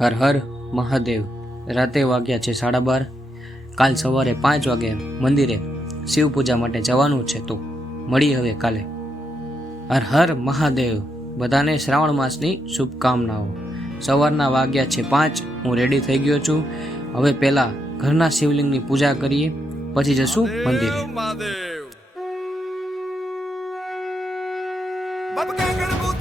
હર હર મહાદેવ। રાતે વાગ્યા છે 12:30। કાલ સવારે 5 વાગે મંદિરે શિવ પૂજા માટે જવાનું છે, તો મળીએ હવે કાલે। હર હર મહાદેવ। બધાને શ્રાવણ માસની શુભકામનાઓ। સવારના વાગ્યા છે 5। હું રેડી થઈ ગયો છું। હવે પહેલા ઘરના શિવલિંગની પૂજા કરીએ, પછી જશું મંદિરે।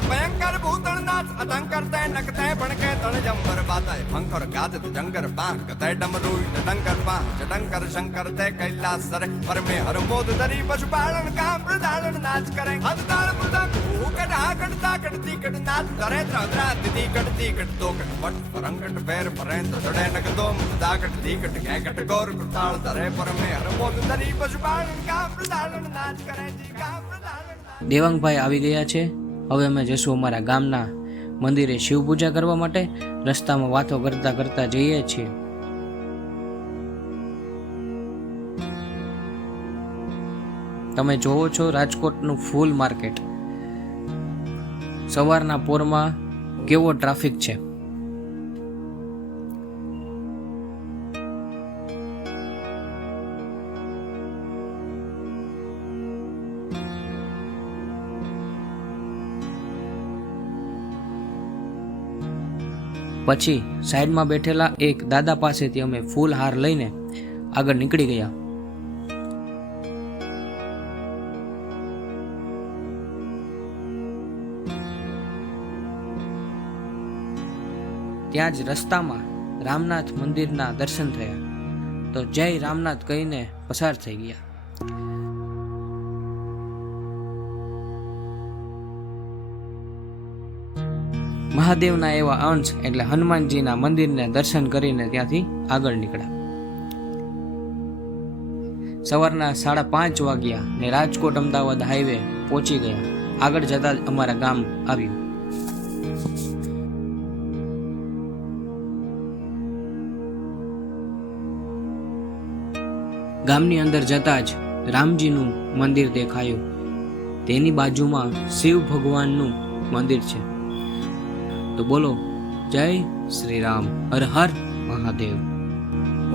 भयंकर भूतनाथ अतंकर तय नकतय भणके तण जंबर बातय भंकर गाजत जंगर बाह कतय डमरू डंकर बाह जडंकर शंकर तय कैलास सर पर में हर मोद दरी पशुपालन काम प्रदालन नाच करें हदताल मृदंग भूकट हाकट ताकट तीकट नाच करे द्रद्रा दिदी कट तीकट दो कट वट परंगट पैर परेंद्र चढ़े नग दो दाकट तीकट गैकट गौर कृताल तरे पर में हर मोद दरी पशुपालन काम प्रदालन नाच करें जी काम प्रदालन। દેવાંગભાઈ આવી ગયા છે। હવે અમે જશું અમારા ગામના મંદિરે શિવ પૂજા કરવા માટે। રસ્તામાં વાતો કરતા કરતા જઈએ છીએ। તમે જોવો છો રાજકોટનું ફૂલ માર્કેટ। સવારના પોરમાં કેવો ટ્રાફિક છે। પછી સાઈડમાં બેઠેલા એક દાદા પાસેથી અમે ફૂલ હાર લઈને આગળ નીકળી ગયા। ત્યાં જ રસ્તામાં રામનાથ મંદિરના દર્શન થયા, તો જય રામનાથ કહીને પસાર થઈ ગયા। મહાદેવના એવા અંશ એટલે હનુમાનજીના મંદિરને દર્શન કરીને ત્યાંથી આગળ નીકળ્યા। સવારના 5:30 વાગ્યા ને રાજકોટ અમદાવાદ હાઈવે પહોંચી ગયા। આગળ જતા જ અમારા ગામ આવ્યું। ગામની અંદર જતા જ રામજીનું મંદિર દેખાયું। તેની બાજુમાં શિવ ભગવાનનું મંદિર છે। तो बोलो जय श्री राम। हर हर महादेव।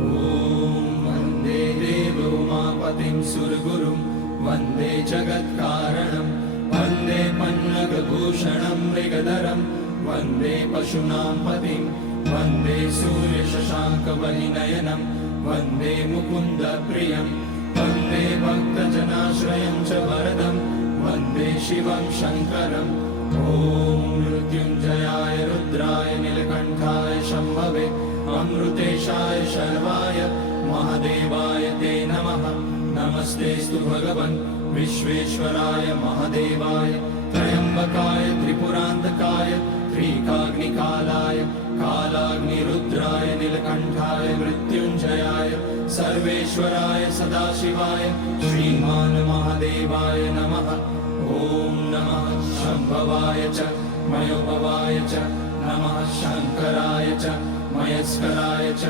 ओम वंदे देवोमापतिं सुरगुरुं वंदे जगत्कारणं वंदे पन्नगभूषणं मृगधरं वंदे पशूनां पतिं वंदे सूर्यशशाङ्कवलिनयनं वंदे मुकुन्दप्रियं वंदे भक्तजनाश्रयं च वरदं वंदे शिवं शङ्करम्। ओम मृत्युंजयाय रुद्राय नीलकंठाय शंभवे अमृतेशाय शर्वाय महादेवाय ते नमः। नमस्तेस्तु भगवन् विश्वेश्वराय महादेवाय त्र्यंबकाय त्रिपुरांतकाय त्रिकाग्निकालाय कालाग्निरुद्राय नीलकंठाय मृत्युंजयाय सर्वेश्वराय सदाशिवाय श्रीमान महादेवाय नमः। ओम नमः शंभवाय च मयोभवाय च नमः शंकराय च मयस्कराय च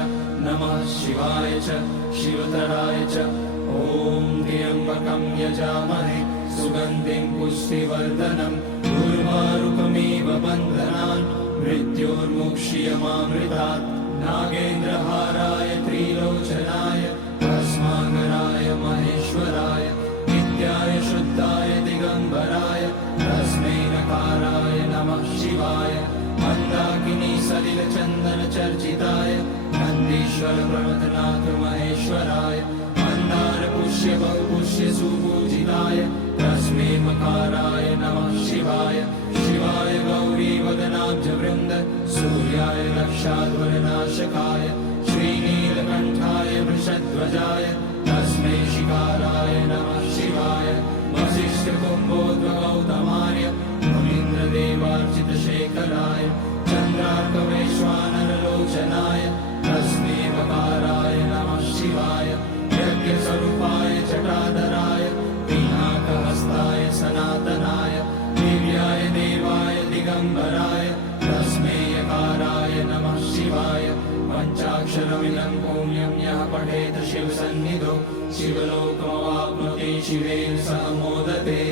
नमः शिवाय च शिवतराय च। ओम त्र्यंबकं यजामहे सुगंधिं पुष्टिवर्धनम् उर्वारुकमिव बन्धनान् मृत्योर्मुक्ष्यमामृतात्। नागेन्द्रहाराय त्रिलोचनाय भस्माकराय महेश्वराय नित्याय शुद्धाय दिगंबराय तस्मै नकाराय नमः शिवाय। मंदाकिनी सलिल चंदन चर्चिताय नंदीश्वर प्रमथनाथ महेश्वराय मंदार पुष्य बहुपुष्य सुपूजिताय तस्मै मकाराय नमः शिवाय। शिवाय गौरी वदनाब्ज वृंद सूर्याय रक्षाध्वरनाशकाय श्रीनीलकंठाय वृषध्वजाय तस्मै शिकाराय नमः शिवाय। वसिष्ठ कुंभोद्भगौतमार्य मुनीन्द्रदेवार्चित शेखराय चंद्रार्कवैश्वानरलोचनाय तस्मै वकाराय नमः शिवाय। यज्ञस्वरूपाय जटाधराय पिनाकहस्ताय सनातनाय दिव्याय देवाय दिगंबराय तस्मै यकाराय नमः शिवाय। पंचाक्षरमिदं पुण्यं यः पठेत शिवसन्निधौ शिवलोकमवाप्नोति शिवेन सह मोदते।